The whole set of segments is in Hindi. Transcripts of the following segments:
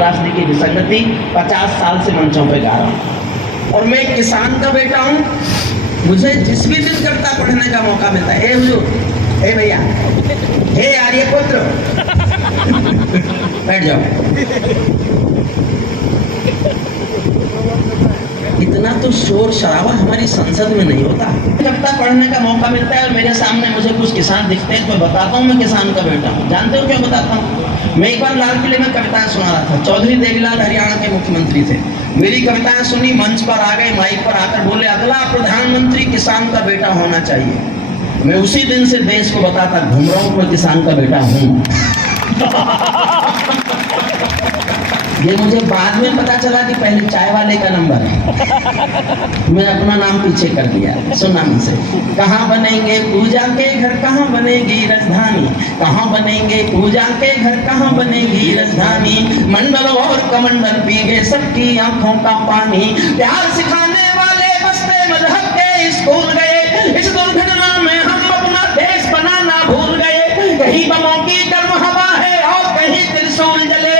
राष्ट्र की विसंगति 50 साल से मंचों पे गा रहा हूँ और मैं किसान का बेटा हूँ। मुझे जिस भी दिन कविता पढ़ने का मौका मिलता है, हे हुजूर, हे भैया, हे आर्यपुत्र, बैठ जाओ। इतना तो शोर शराबा हमारी संसद में नहीं होता। कविता पढ़ने का मौका मिलता है और मेरे सामने मुझे कुछ किसान दिखते हैं तो मैं बताता हूँ मैं किसान का बेटा हूँ। जानते हो क्यों बताता हूँ? मैं एक बार लाल किले में कविताएं सुना रहा था। चौधरी देवीलाल हरियाणा के मुख्यमंत्री थे। मेरी कविताएं सुनी, मंच पर आ गए, माइक पर आकर बोले, अगला प्रधानमंत्री किसान का बेटा होना चाहिए। मैं उसी दिन से देश को बताता घूम रहा हूँ, मैं किसान का बेटा हूँ। ये मुझे बाद में पता चला कि पहले चाय वाले का नंबर है। मैं अपना नाम पीछे कर दिया सुनामी से। कहाँ बनेंगे पूजा के घर, कहाँ बनेगी राजधानी, कहाँ बनेंगे पूजा के घर, कहाँ बनेगी राजधानी। मंडल और कमंडल पी गए सबकी आंखों का पानी। प्यार सिखाने वाले बस्ते मजहब के स्कूल गए। इस दुर्घटना में हम अपना देश बनाना भूल गए। कहीं बमों की गर्म हवा है और कहीं त्रिशूल जले।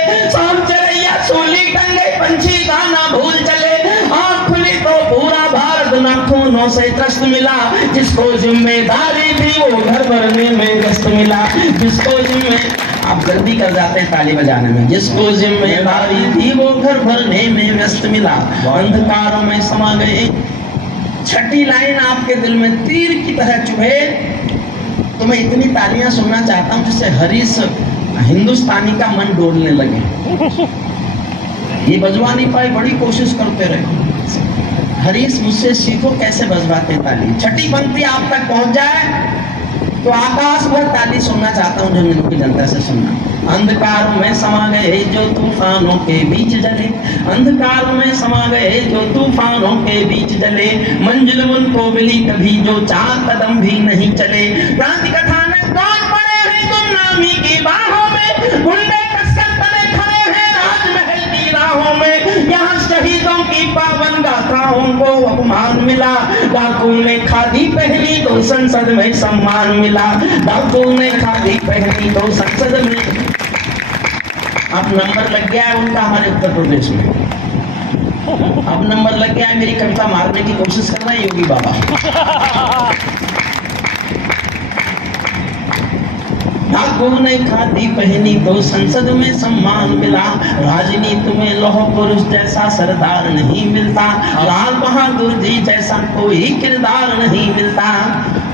सूली टंगे पंछी गाना भूल चले। आँख खुली तो पूरा भारत नाखूनों से त्रस्त मिला। जिसको जिम्मेदारी थी वो घर भरने में व्यस्त मिला। जिसको आप जल्दी कर जाते हैं ताली बजाने में। जिसको जिम्मेदारी थी वो घर भरने में व्यस्त मिला। अंधकारों में समा गए। छठी लाइन आपके दिल में तीर की तरह चुभे। तो मैं इतनी तालियां सुनना चाहता हूं जिससे हरीश हिंदुस्तानी का मन डोलने लगे। ये बजवा नहीं पाए, बड़ी कोशिश करते रहे। हरीश मुझसे सीखो कैसे बजवाते ताली। छठी पंक्ति आप तक पहुंच जाए तो आकाश भर ताली सुनना चाहता हूं, झुंझुनू की जनता से सुनना। अंधकार में समा गए जो तूफानों के बीच जले। अंधकार में समा गए जो तूफानों के बीच जले। मंजिल उनको मिली कभी जो 4 कदम भी नहीं चले। क्रांति कथा में कौन पड़े हैं गुमनामी की बाहों में। गुंडे कसकर तले खड़े हैं राजमहल की राहों में। यहाँ शहीदों की पावन गाथाओं को अपमान मिला। डाकू ने खादी पहनी तो संसद में सम्मान मिला। डाकू ने खादी पहनी तो संसद में। अब नंबर लग गया है उनका हमारे उत्तर प्रदेश में। अब नंबर लग गया है, मेरी कविता मारने की कोशिश कर रहे हैं योगी बाबा। डाकू ने खादी पहनी तो संसद में सम्मान मिला। राजनीति में लौह पुरुष जैसा सरदार नहीं मिलता। लाल बहादुर जी जैसा कोई किरदार नहीं मिलता।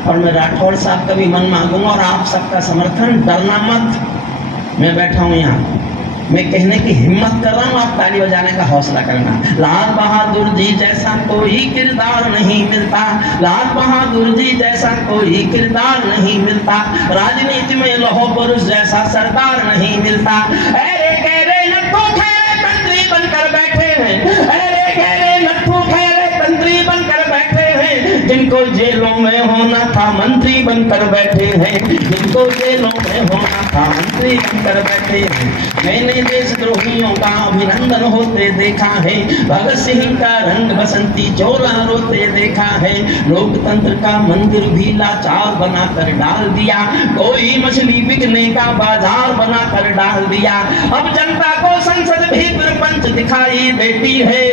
और मैं राठौड़ साहब का भी मन मांगूंगा और आप सबका समर्थन। डरना मत, मैं बैठा हूं यहाँ, मैं कहने की हिम्मत कर रहा हूँ, आप ताली बजाने का हौसला करना। लाल बहादुर जी जैसा कोई किरदार नहीं मिलता। लाल बहादुर जी जैसा कोई किरदार नहीं मिलता। राजनीति में लौह पुरुष जैसा सरदार नहीं मिलता। अरे गहरे नट्ठू खैरे तंत्री बनकर बैठे हैं। अरे गहरे नट्ठू खैरे तंत्री बनकर बैठे हैं। जिनको जेलों में होना था मंत्री बनकर बैठे हैं। जिनको जेलों में होना था मंत्री बनकर बैठे हैं। मैंने देशद्रोहियों का अभिनंदन होते देखा है। भगत सिंह का रंग बसंती चोला रोते देखा है। लोकतंत्र का मंदिर भी लाचार बनाकर डाल दिया। कोई मछली बिकने का बाजार बनाकर डाल दिया। अब जनता को संसद भी प्रपंच दिखाई देती है।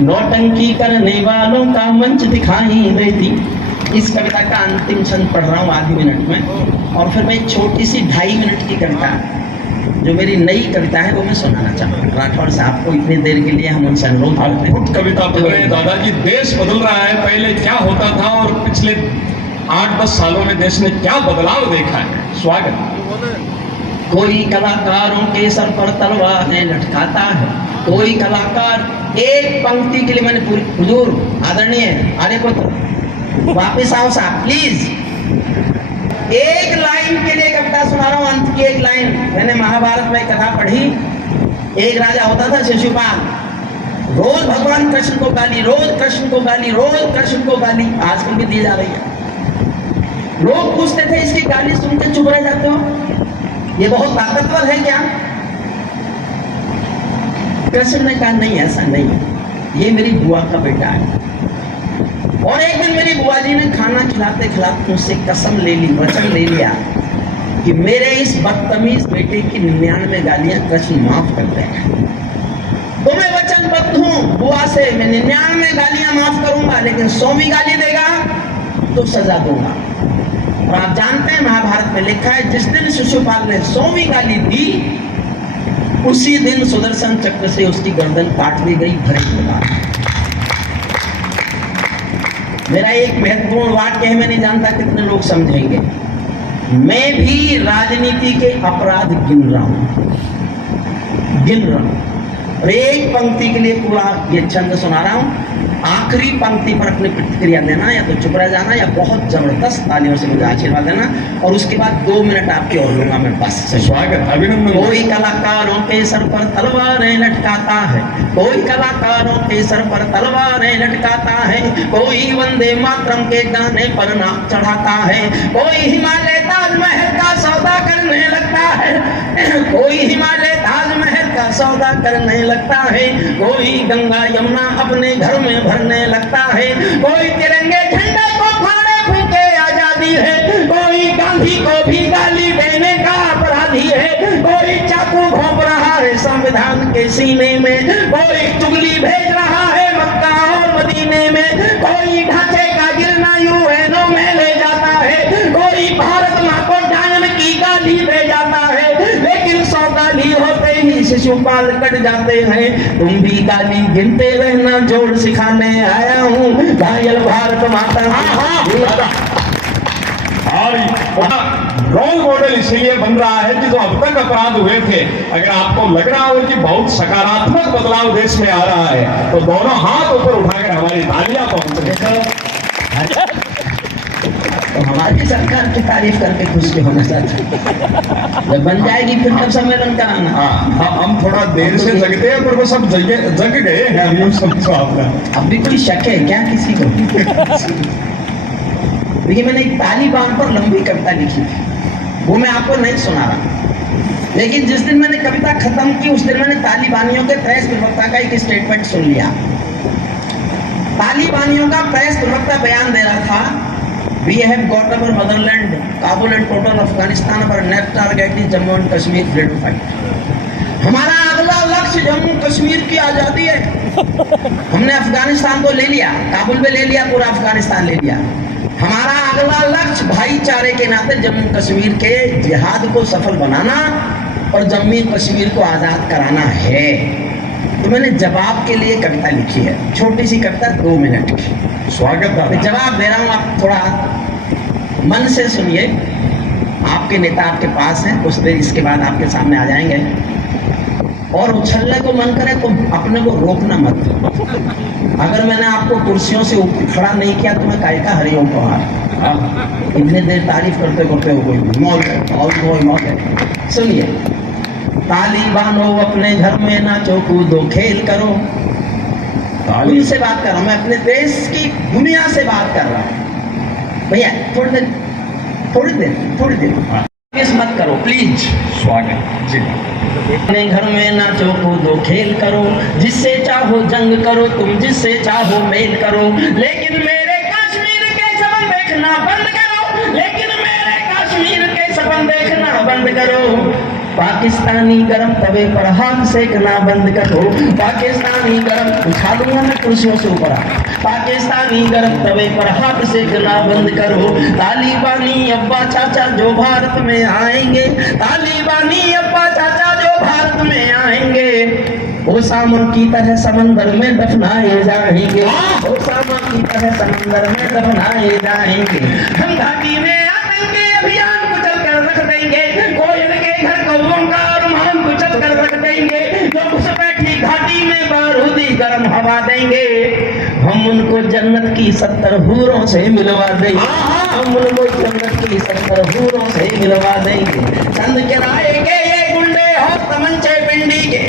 नौटंकी करने वालों का मंच दिखाई देती। इस कविता का अंतिम छंद पढ़ रहा हूँ आधी मिनट में, और फिर मैं एक छोटी सी 2.5 मिनट की कविता जो मेरी नई कविता है वो मैं सुनाना चाहूँगा। राठौड़ साहब को इतनी देर के लिए हम उनसे अनुरोध करते हैं। खुद कविता पढ़ रहे हैं दादाजी। देश बदल रहा है, पहले क्या होता था और पिछले 8-10 सालों में देश ने क्या बदलाव देखा है। स्वागत। कोई कलाकारों के सर पर तलवारें लटकाता है। कोई कलाकार एक पंक्ति के लिए, मैंने पूरी हुजूर आदरणीय आर्यपुत्र वापिस आओ साहब प्लीज। एक लाइन के लिए कविता सुना रहा हूं, अंत की एक लाइन। मैंने महाभारत में कथा पढ़ी। एक राजा होता था शिशुपाल। रोज भगवान कृष्ण को गाली, रोज कृष्ण को गाली, रोज कृष्ण को गाली। आजकल भी दी जा रही है। लोग पूछते थे इसकी गाली सुन के चुप रह जाते हो, ये बहुत ताकतवर है क्या? कृष्ण ने कहा नहीं, ऐसा नहीं है, ये मेरी बुआ का बेटा है। और एक दिन मेरी बुआ जी ने खाना खिलाते खिलाते मुझसे कसम ले ली, वचन ले लिया कि मेरे इस बदतमीज बेटे की 99 गालियां कृष्ण माफ कर देगा। तुम्हें वचनबद्ध हूं बुआ से, मैं 99 गालियां माफ करूंगा, लेकिन 100वीं गाली देगा तो सजा दूंगा। और आप जानते हैं महाभारत में लिखा है, जिस दिन शिशुपाल ने 100वीं गाली दी, उसी दिन सुदर्शन चक्र से उसकी गर्दन काट दी गई। भरे प्रकार मेरा एक महत्वपूर्ण वाक्य है, मैं नहीं जानता कितने लोग समझेंगे। मैं भी राजनीति के अपराध गिन रहा हूं। और एक पंक्ति के लिए पूरा ये छंद सुना रहा हूं। आखिरी पंक्ति पर अपनी प्रतिक्रिया देना, या तो चुप रह जाना या बहुत जबरदस्त तालियों से मुझे आशीर्वाद देना, और उसके बाद 2 मिनट आपके और लूंगा मैं बस। स्वागत, अभिनंदन। कोई कलाकारों के सर पर तलवारें लटकाता है, कोई कलाकारों के सर पर तलवारें लटकाता है, कोई वंदे मातरम के गाने पर नाक चढ़ाता है, कोई हिमालय ताजमहल का सौदा करने लगता है, कोई हिमालय ताजमहल का सौदा करने लगता है, कोई गंगा यमुना अपने घर में भरने लगता है, कोई तिरंगे झंडे को फाड़े फूके आजादी है, कोई गांधी को भी गाली देने का अपराधी है, कोई चाकू घोंप रहा है संविधान के सीने में, कोई चुगली भेज रहा है मक्का और मदीने में, कोई ढांचे का गिरना यूएनओ में ले जाता है, कोई भारत माँ को डायन की गाली दे जाता है, लेकिन 100 गाली होते ही शिशुपाल कट जाते हैं। तुम भी गाली गिनते रहना, जोड़ सिखाने आया हूँ, घायल भारत माता। और रोल मॉडल इसीलिए बन रहा है कि जो अब तक अपराध हुए थे, अगर आपको लग रहा हो कि बहुत सकारात्मक बदलाव देश में आ रहा है, तो दोनों हाथ ऊपर उठाकर हमारी तालियां पहुंचे। तो हमारी सरकार की तारीफ करके खुश के होना चाहते, जब बन जाएगी फिर तब सम्मेलन कराना। हाँ, हम थोड़ा देर से जगते हैं, पर वो सब जग गए हैं, यूं समझो आपका। अब भी कोई शक है क्या किसी को? देखिए, मैंने एक तालिबान पर लंबी कविता लिखी थी, वो मैं आपको नहीं सुना रहा, लेकिन जिस दिन मैंने कविता खत्म की उस दिन मैंने तालिबानियों के प्रेस प्रवक्ता का एक स्टेटमेंट सुन लिया। तालिबानियों का प्रेस प्रवक्ता बयान दे रहा था, We have got our motherland, Kabul and total Afghanistan, our next target is Jammu and Kashmir freedom fight. हमारा अगला लक्ष्य जम्मू कश्मीर की आजादी है। हमने अफगानिस्तान को ले लिया, काबुल में ले लिया, पूरा अफगानिस्तान ले लिया। हमारा अगला लक्ष्य भाईचारे के नाते जम्मू कश्मीर के जिहाद को सफल बनाना और जम्मू कश्मीर को आजाद कराना है। तो मैंने जवाब के लिए कविता लिखी है, छोटी सी कविता 2 मिनट की। स्वागत है। मैं जवाब दे रहा हूँ, आप थोड़ा मन से सुनिए। आपके नेता आपके पास हैं, कुछ देर इसके बाद आपके सामने आ जाएंगे, और उछलने को मन करे तो अपने को रोकना मत। अगर मैंने आपको कुर्सियों से ऊपर खड़ा नहीं किया तो मैं काय का हरिओम पहाड़ इतने देर तारीफ करते करते हो कोई मौत है। सुनिए, तालिबानो अपने घर में नाचो कूदो खेल करो। उनसे बात कर रहा हूं मैं, अपने देश की दुनिया से बात कर रहा हूं। भैया थोड़ी देर केस मत करो प्लीज। स्वागत जी। अपने घर में नाचो कूदो खेल करो, जिससे चाहो जंग करो तुम, जिससे चाहो मेल करो, लेकिन मेरे कश्मीर के सपन देखना बंद करो, लेकिन मेरे कश्मीर के सपन देखना बंद करो। पाकिस्तानी गरम तवे पर हाथ सेकना बंद करो, पाकिस्तानी गरम, उठा लूंगा मैं कुर्सियों से ऊपर। पाकिस्तानी गरम तवे पर हाथ सेकना बंद करो। तालिबानी अब्बा चाचा जो भारत में आएंगे, तालिबानी अब्बा चाचा जो भारत में आएंगे, ओसामा की तरह समंदर में दफनाए जाएंगे, ओसामा की तरह समंदर में दफनाए जाएंगे। हम घाटी में आतंकी अभियान कुचल कर रख देंगे, कोयल के घर कौवों का अरमान कुचल कर रख देंगे, जो घुसपैठी घाटी में बारूदी गर्म हवा देंगे। हम उनको जन्नत की 70 हूरों से मिलवा देंगे, हम उनको जन्नत की 70 हूरों से मिलवा देंगे। चंद किराएंगे ये गुंडे हो तमंचे पिंडी के,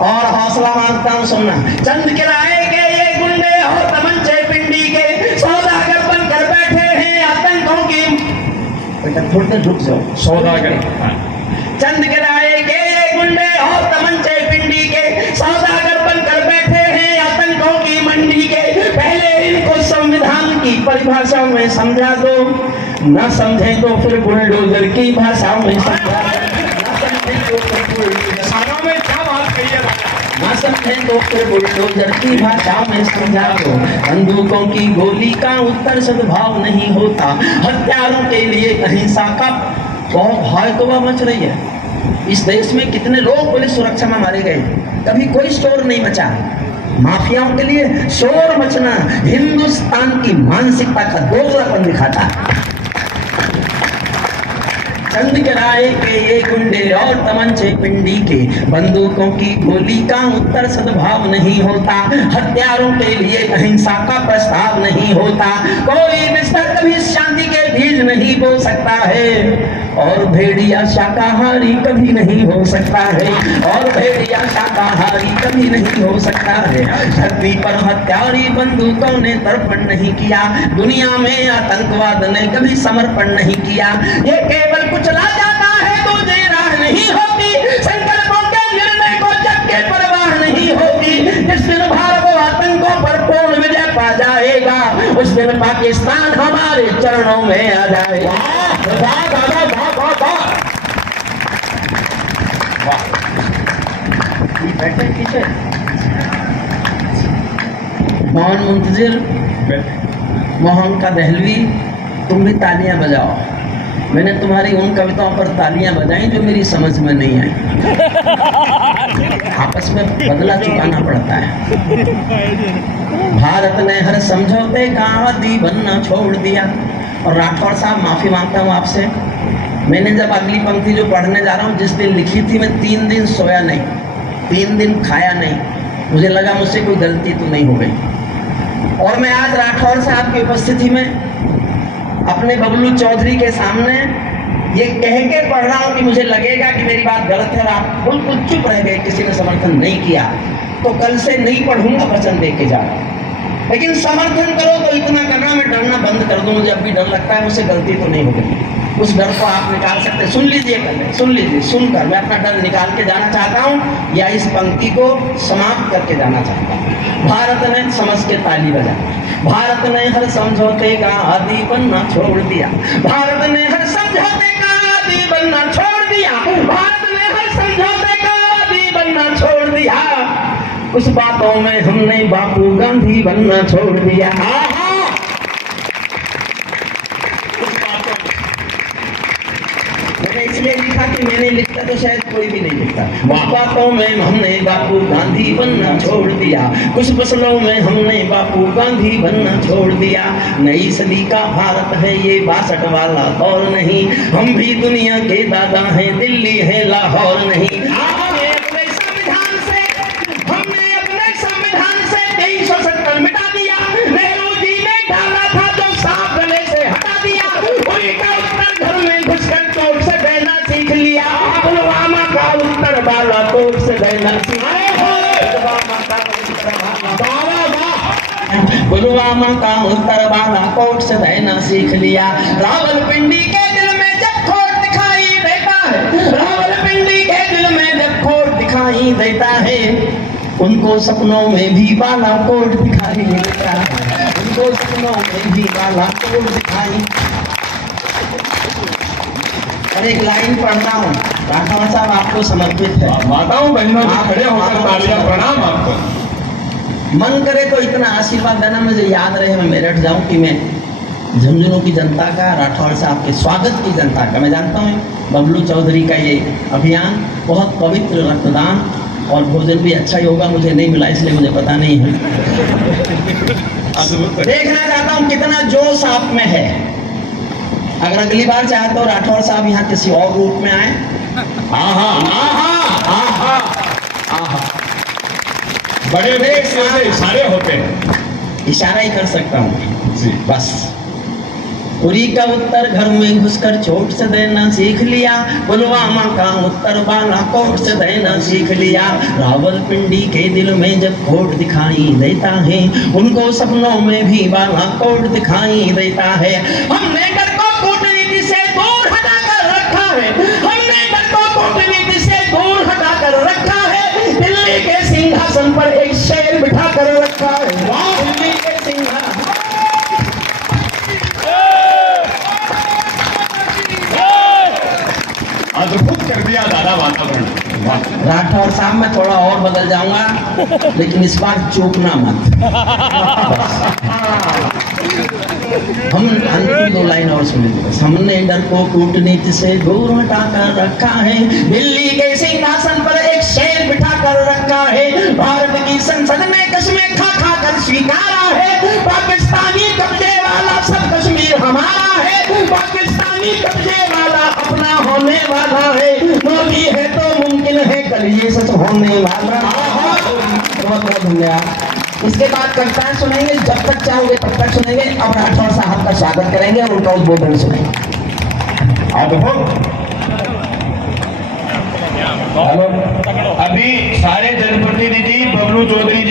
और हौसला मांगता हूँ सुनना, चंद किराएंगे ये गुंडे हो तमंचे पिंडी के, सौदागर बनकर बैठे हैं आतंकों की। थोड़ी देर रुक जाओ। सौदागर चंद किराएंगे ये गुंडे हो तमंचे पिंडी के, सौदागर बनकर बैठे हैं आतंकों की मंडी के। पहले इनको संविधान की परिभाषा में समझा दो, न समझे तो फिर बुलडोजर की भाषा में समझा न समझे तो फिर बुलडोजर किसानों में क्या बात कही है राजा? न समझे तो फिर बुलडोजर की भाषा में समझा दो। बंदूकों की गोली का उत्तर सद्भाव नहीं होता। हत्यारों के लिए अहिंसा का बहुत भय तो वह मच रही है। इस देश में कितने लोग पुलिस सुरक्षा में मारे गए, कभी कोई शोर नहीं मचा। माफियाओं के लिए शोर मचना हिंदुस्तान की मानसिकता का दोगलापन दिखाता है। चंद किराए के ये गुंडे और तमंचे पिंडी के, बंदूकों की गोली का उत्तर सद्भाव नहीं होता। हत्यारों के लिए अहिंसा का प्रस्ताव नहीं होता। कोई बिस्तर कभी शांति के बीज नहीं बो सकता है, और भेड़िया शाकाहारी कभी नहीं हो सकता है, और भेड़िया शाकाहारी कभी नहीं हो सकता है। धरती पर हत्यारी बंदूकों ने तर्पण नहीं किया, दुनिया में आतंकवाद ने कभी समर्पण नहीं किया। ये केवल चला जाता है तो देर राह नहीं होती, संकल्पों के निर्णय को जग के परवाह नहीं होती। जिस दिन भारत को आतंकों पर पूर्ण विजय पा जाएगा, उस दिन पाकिस्तान हमारे चरणों में आ जाएगा। बैठे पीछे मोहन मुंतजिर, मोहन का दहलवी, तुम भी तालियां बजाओ। मैंने तुम्हारी उन कविताओं पर तालियां बजाई जो मेरी समझ में नहीं आई। आपस में बदला चुकाना पड़ता है। भारत ने हर समझौते का आदी बनना छोड़ दिया। और राठौर साहब, माफी मांगता हूँ आपसे, मैंने जब अगली पंक्ति जो पढ़ने जा रहा हूँ, जिस दिन लिखी थी, मैं 3 दिन सोया नहीं, 3 दिन खाया नहीं। मुझे लगा मुझसे कोई गलती तो नहीं हो गई। और मैं आज राठौर साहब की उपस्थिति में अपने बबलू चौधरी के सामने ये कह के पढ़ रहा हूं कि मुझे लगेगा कि मेरी बात गलत है और आप बिल्कुल चुप रह गए, किसी ने समर्थन नहीं किया, तो कल से नहीं पढ़ूंगा, वचन दे के जा रहा हूं। लेकिन समर्थन करो तो इतना करना, मैं डरना बंद कर दूं। मुझे अब भी डर लगता है, मुझसे गलती तो नहीं हो गई। उस डर को आप निकाल सकते, सुन लीजिए, पहले सुन लीजिए। सुनकर मैं अपना डर निकाल के जाना चाहता हूं, या इस पंक्ति को समाप्त करके जाना चाहता हूं। भारत ने समझ के ताली बजा, भारत ने हर समझौते का आदी बनना छोड़ दिया। भारत ने हर समझौते का आदी बनना छोड़ दिया। भारत ने हर समझौते का आदी बनना छोड़ दिया। कुछ बातों में हमने बापू गांधी बनना छोड़ दिया। मैंने इसलिए लिखा कि मैंने लिखता तो शायद कोई भी नहीं लिखता। कुछ बातों में हमने बापू गांधी बनना छोड़ दिया। कुछ फसलों में हमने बापू गांधी बनना छोड़ दिया। नई सदी का भारत है ये 62 वाला दौर नहीं। हम भी दुनिया के दादा हैं, दिल्ली है लाहौर नहीं। हमने अपने संविधान से 2370 मिटा दिया। नेहरू जी ने डाला था जो सांप गले से हटा दिया। उनका उत्तर घर में घुसकर चोट से देना सीख लिया। पुलवामा का उत्तर बाला कोट से देना सीख लिया। पुलवामा का उत्तर बाला कोट से देना सीख लिया। रावलपिंडी के दिल में जब खोट दिखाई देता है, रावलपिंडी के दिल में जब खोट दिखाई देता है, उनको सपनों में भी बाला कोट दिखाई देता है। उनको सपनों में भी बाला कोट दिखाई। और एक लाइन पढ़ता हूँ, राठौर साहब आपको समर्पित है। माताओं बहनों खड़े होकर तालियां, प्रणाम आपको। मन करे तो इतना आशीर्वाद देना, मुझे याद रहे मैं मेरठ जाऊं कि मैं झुंझुनू की जनता का, राठौर साहब के स्वागत की जनता का, मैं जानता हूँ बबलू चौधरी का ये अभियान बहुत पवित्र, रक्तदान और भोजन भी अच्छा ही होगा। मुझे नहीं मिला इसलिए मुझे पता नहीं है। देखना चाहता हूँ कितना जोश आप में है। अगर अगली बार चाहे तो राठौर साहब यहाँ किसी और रूप में आए। बड़े देश से इशारे होते हैं, इशारा ही कर सकता हूँ जी बस। उरी का उत्तर घर में घुसकर चोट से देना सीख लिया। पुलवामा का उत्तर बालाकोट से देना सीख लिया। रावलपिंडी के दिल में जब खोट दिखाई देता है, उनको सपनों में भी बालाकोट दिखाई देता है। हमने डर को कूटनीति से दूर हटा कर रखा है। हमने डर को कूटनीति से दूर हटा कर रखा है। दिल्ली के सिंहासन पर एक शेर बिठा कर रखा है। दिल्ली के सिंहासन राठौर साहब मैं थोड़ा और बदल जाऊंगा, लेकिन इस बार चूकना मत। हम अंतिम 2 लाइन और सुन लीजिए बस। हमने डर को कूटनीति से दूर हटा कर रखा है, दिल्ली के सिंहासन पर एक शेर बिठा कर रखा है, भारत की संसद में कश्मीर खा खा कर स्वीकारा है, पाकिस्तानी कब्जे वाला सब कश्मीर हमारा है, पाकिस्तानी कब्जे वाला अपना होने वाला है, मोदी है तो मुमकिन है कल ये सच होने वाला। बहुत बहुत धन्यवाद। इसके बाद कविताएं सुनेंगे, जब तक चाहोगे तब तक सुनेंगे। अब राठौर साहब का स्वागत करेंगे और उनका उद्बोधन सुनेंगे। हेलो, अभी सारे जनप्रतिनिधि बबलू चौधरी जी